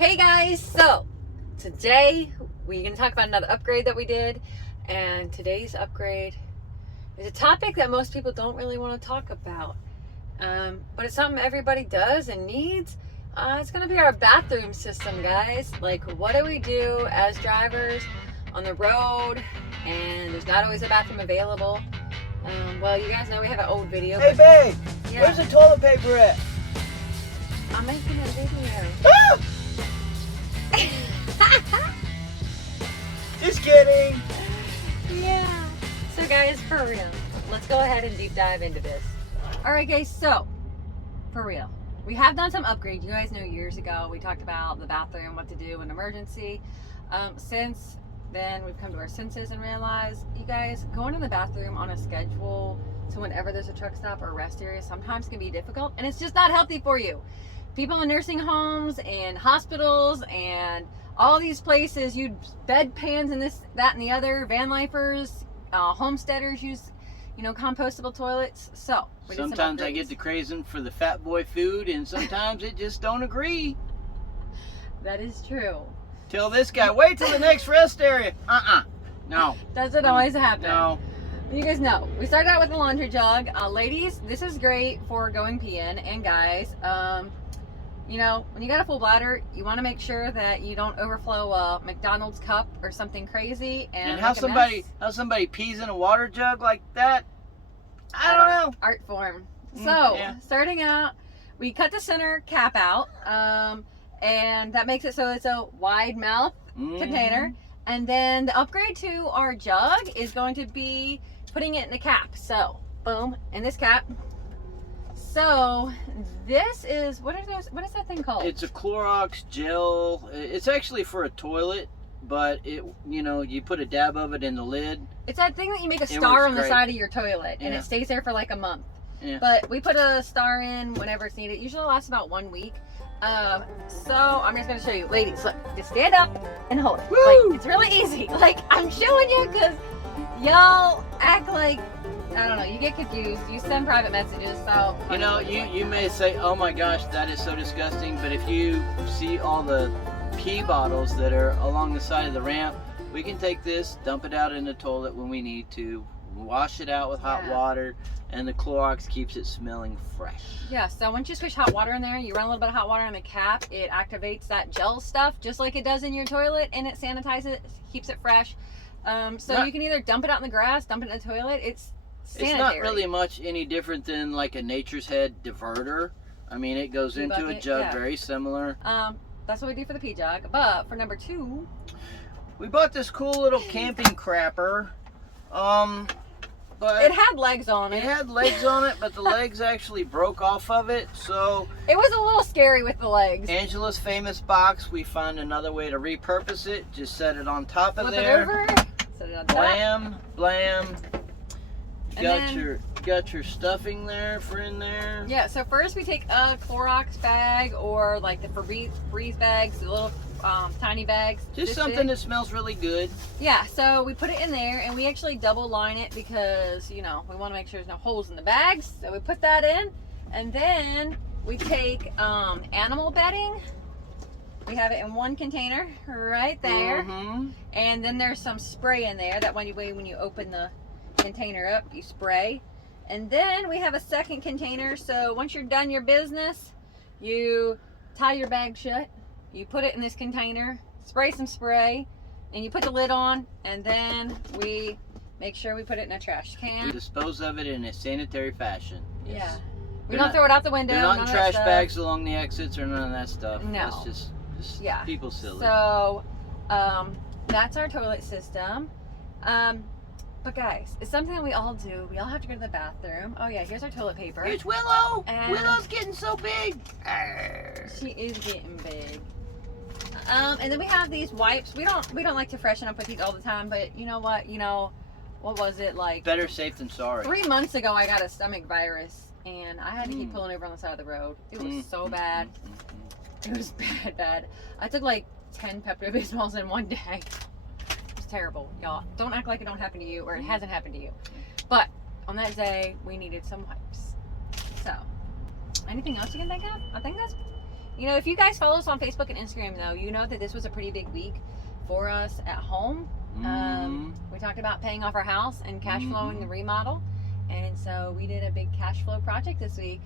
Hey guys, so today we're going to talk about another upgrade that we did, and today's upgrade is a topic that most people don't really want to talk about, but it's something everybody does and needs. It's going to be our bathroom system, guys. Like, what do we do as drivers on the road and there's not always a bathroom available? Well, you guys know we have an old video. Hey babe, Yeah. where's the toilet paper at? I'm making a video. Ah! Just kidding. Yeah. So guys, for real, let's go ahead and deep dive into this. All right, guys. So, for real, we have done some upgrades. You guys know years ago we talked about the bathroom, what to do in an emergency. Since then, we've come to our senses and realized, you guys, going to the bathroom on a schedule to whenever there's a truck stop or a rest area sometimes can be difficult, and it's just not healthy for you. People in nursing homes and hospitals and all these places use bedpans and this, that, and the other. Van lifers, homesteaders use, compostable toilets. So Sometimes I get to crazing for the fat boy food, and sometimes it just don't agree. That is true. Tell this guy, wait till the next rest area. No. Doesn't always happen. No. You guys know, we started out with a laundry jug. Ladies, this is great for going peeing, and guys, when you got a full bladder, you want to make sure that you don't overflow a McDonald's cup or something crazy. And how somebody pees in a water jug like that? I don't know. Art form. So, yeah. Starting out, we cut the center cap out, and that makes it so it's a wide mouth container. And then the upgrade to our jug is going to be putting it in the cap. So, boom, in this cap. So this is, what is that thing called? It's a Clorox gel. It's actually for a toilet, but you put a dab of it in the lid. It's that thing that you make a star on the side of your toilet, and Yeah. it stays there for like a month. Yeah. But we put a star in whenever it's needed. It usually lasts about 1 week. So I'm just gonna show you, ladies. Look, just stand up and hold it. Woo! Like, it's really easy. Like, I'm showing you because y'all act like, I don't know, you get confused. You send private messages, so. You may say, oh my gosh, that is so disgusting, but if you see all the pee bottles that are along the side of the ramp, we can take this, dump it out in the toilet when we need to, wash it out with hot water, and the Clorox keeps it smelling fresh. Yeah, so once you squish hot water in there, you run a little bit of hot water on the cap, it activates that gel stuff just like it does in your toilet, and it sanitizes it, keeps it fresh. You can either dump it out in the grass, dump it in the toilet. It's sanitary. It's not really much any different than like a Nature's Head diverter. I mean, it goes into a jug, very similar. That's what we do for the pee jug. But for number 2, we bought this cool little camping crapper. But it had legs on it. It had legs on it, but the legs actually broke off of it, so it was a little scary with the legs. Angela's famous box, we found another way to repurpose it. Just set it on top of Flip there. it over. Set it on top. Blam, blam. And Got your stuffing there for in there. Yeah, so first we take a Clorox bag or like the Febreze bags, the little tiny bags. Just something that smells really good. Yeah, so we put it in there and we actually double line it because, we want to make sure there's no holes in the bags. So we put that in, and then we take animal bedding. We have it in one container right there. And then there's some spray in there. That when you open the container up, you spray. And then we have a second container, so once you're done your business, you tie your bag shut, you put it in this container, spray some spray, and you put the lid on, and then we make sure we put it in a trash can. We dispose of it in a sanitary fashion. Yes. Yeah. We don't throw it out the window. They're not in trash bags along the exits or none of that stuff. No. That's just people silly. So, that's our toilet system. But guys, it's something that we all do. We all have to go to the bathroom. Oh yeah, here's our toilet paper. Here's Willow. And Willow's getting so big. She is getting big. And then we have these wipes. We don't like to freshen up with these all the time, but you know what? What was it like? Better safe than sorry. 3 months ago, I got a stomach virus, and I had to keep pulling over on the side of the road. It was so bad. It was bad. I took like 10 Pepto-Bismols in one day. Terrible, y'all. Don't act like it don't happen to you or it hasn't happened to you. But on that day, we needed some wipes. So, anything else you can think of? I think that's You know, if you guys follow us on Facebook and Instagram, though, you know that this was a pretty big week for us at home. We talked about paying off our house and cash flowing the remodel. And so we did a big cash flow project this week.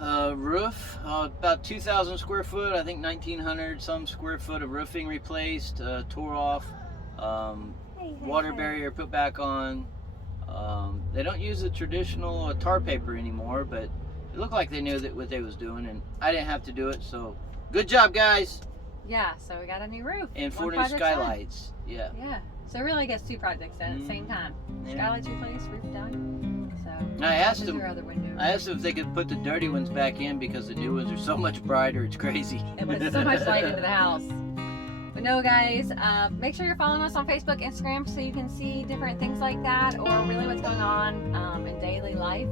Roof, about 2,000 square foot, I think 1,900 some square foot of roofing replaced, tore off, water barrier put back on. They don't use the traditional tar paper anymore, but it looked like they knew what they was doing, and I didn't have to do it, so good job, guys. Yeah, so we got a new roof. And 4 new skylights. Yeah. Yeah. So really, I guess 2 projects done at the same time. Yeah. Skylights replaced, roof done. So I asked them. other windows. I asked them if they could put the dirty ones back in because the new ones are so much brighter. It's crazy. It was so much light into the house. But no, guys, make sure you're following us on Facebook, Instagram, so you can see different things like that, or really what's going on in daily life.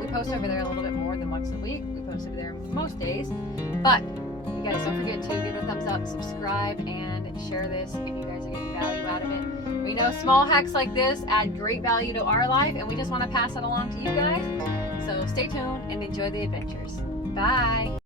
We post over there a little bit more than once a week. We post over there most days. But you guys don't forget to give it a thumbs up, subscribe, and share this if you guys are getting value out of it. We know small hacks like this add great value to our life, and we just want to pass it along to you guys. So stay tuned and enjoy the adventures. Bye.